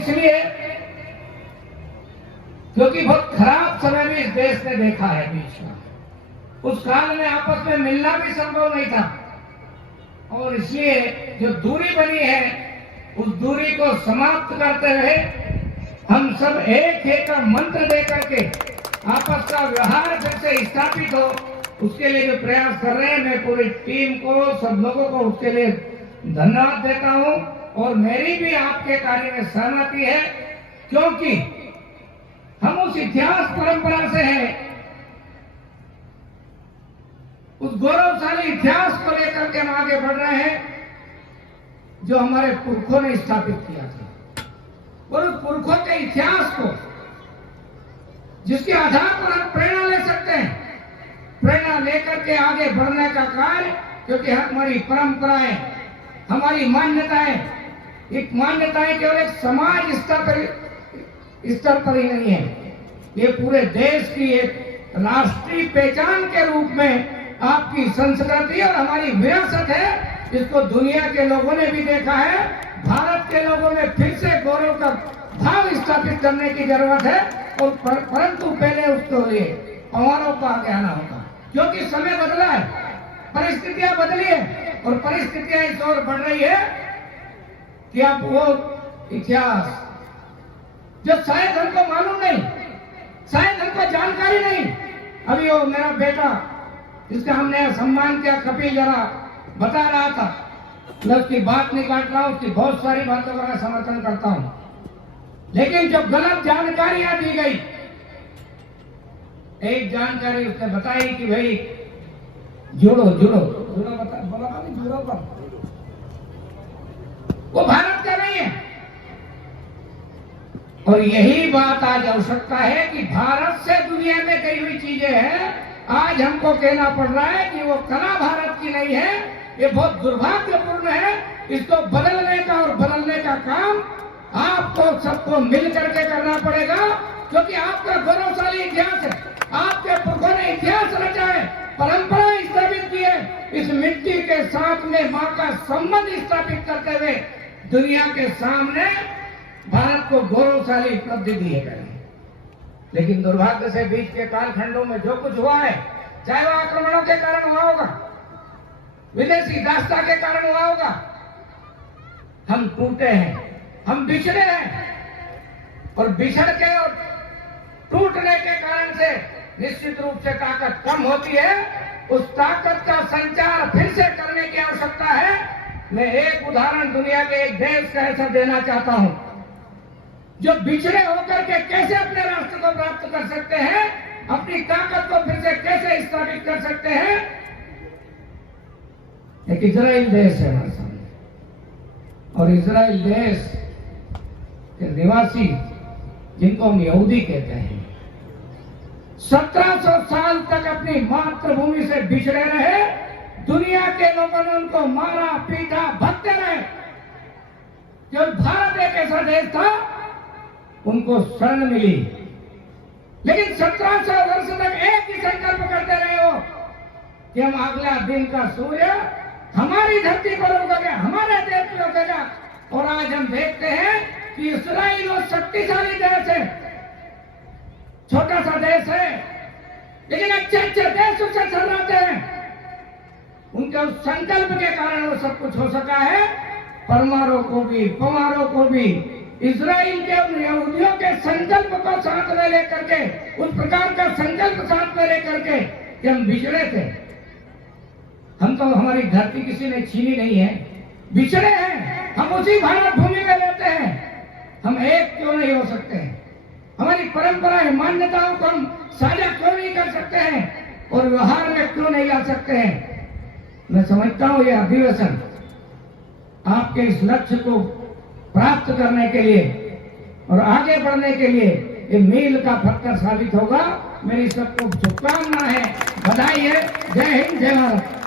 इसलिए क्योंकि बहुत खराब समय भी इस देश ने देखा है बीच में। उस काल में आपस में मिलना भी संभव नहीं था, और इसलिए जो दूरी बनी है उस दूरी को समाप्त करते हुए हम सब एक का मंत्र दे करके आपस का व्यवहार फिर से स्थापित हो, उसके लिए जो प्रयास कर रहे हैं, मैं पूरी टीम को, सब लोगों को उसके लिए धन्यवाद देता हूं। और मेरी भी आपके कार्य में सहमति है, क्योंकि हम उस इतिहास परंपरा से हैं, उस गौरवशाली इतिहास को लेकर के हम आगे बढ़ रहे हैं जो हमारे पुरखों ने स्थापित किया था। और उस पुरखों के इतिहास को जिसके आधार पर हम प्रेरणा ले सकते हैं, प्रेरणा लेकर के आगे बढ़ने का कार्य, क्योंकि हमारी परंपराएं, हमारी मान्यताएं, एक मान्यताएं केवल एक समाज स्तर पर ही नहीं है, ये पूरे देश की एक राष्ट्रीय पहचान के रूप में आपकी संस्कृति और हमारी विरासत है। इसको दुनिया के लोगों ने भी देखा है, भारत के लोगों में फिर से गौरव का भाव स्थापित करने की जरूरत है। और परंतु पहले उसके लिए पवारों को आगे आना होगा, क्योंकि समय बदला है, परिस्थितियां बदली है, और परिस्थितियां इस ओर बढ़ रही है कि अब वो इतिहास जो शायद हमको मालूम नहीं, शायद हमको जानकारी नहीं। अभी वो मेरा बेटा जिसका हमने सम्मान किया, कपिल, जरा बता रहा था, मैं उसकी बात नहीं काट रहा हूं, उसकी बहुत सारी बातों का मैं समर्थन करता हूं, लेकिन जो गलत जानकारियां दी गई, एक जानकारी उसने बताई कि भाई जुड़ो बोला नहीं, जुड़ो पर वो भारत का नहीं है। और यही बात आज आवश्यकता है कि भारत से दुनिया में कई हुई चीजें हैं, आज हमको कहना पड़ रहा है कि वो कला भारत की नहीं है। ये बहुत दुर्भाग्यपूर्ण है। इसको बदलने का और बदलने का काम आपको सबको मिल करके करना पड़ेगा, क्योंकि आपका गौरवशाली इतिहास है, आपके पुरखों ने इतिहास रचा है, परंपरा स्थापित की है। इस मिट्टी के साथ में मां का संबंध स्थापित करते हुए दुनिया के सामने भारत को गौरवशाली उपलब्धि दी है। लेकिन दुर्भाग्य से बीच के कालखंडों में जो कुछ हुआ है, चाहे वो आक्रमणों के कारण हुआ होगा, विदेशी दास्ता के कारण हुआ होगा, हम टूटे हैं, हम बिछड़े हैं, और बिछड़ के और टूटने के कारण से निश्चित रूप से ताकत कम होती है। उस ताकत का संचार फिर से करने की आवश्यकता है। मैं एक उदाहरण दुनिया के एक देश का ऐसा देना चाहता हूं जो बिछड़े होकर के कैसे अपने राष्ट्र को प्राप्त कर सकते हैं, अपनी ताकत को फिर से कैसे स्थापित कर सकते हैं। एक इजराइल देश है हमारे सामने, और इजराइल देश के निवासी जिनको हम यहूदी कहते हैं, 1700 साल तक अपनी मातृभूमि से बिछड़े रहे। दुनिया के लोगों ने उनको मारा, पीटा, भगते रहे। जब भारत एक ऐसा देश था, उनको शरण मिली, लेकिन 1700 वर्ष तक एक ही संकल्प करते रहे हो कि हम अगला दिन का सूर्य हमारी धरती पर उगेगा, हमारे देश में उगेगा। और आज हम देखते हैं कि इस्राइल वो शक्तिशाली देश है, छोटा सा देश है, लेकिन अच्छे अच्छे देश उससे सर्राते हैं। उनके उस संकल्प के कारण वो सब कुछ हो सका है। परमारों को भी, पवारों को भी, इजराइल के उन यहूदियों के संकल्प को साथ में लेकर के, उस प्रकार का संकल्प साथ में लेकर के कि हम बिछड़े थे। हम तो, हमारी धरती किसी ने छीनी नहीं है, बिछड़े हैं, हम उसी भारत भूमि में रहते हैं। हम एक क्यों नहीं हो सकते हैं? हमारी परंपराएं, मान्यताओं को हम साझा क्यों नहीं कर सकते हैं, और व्यवहार में क्यों नहीं ला सकते हैं? मैं समझता हूं यह अधिवेशन आपके इस लक्ष्य को प्राप्त करने के लिए और आगे बढ़ने के लिए ये मील का पत्थर साबित होगा। मेरी सबको शुभकामना है, बधाई है। जय हिंद, जय भारत।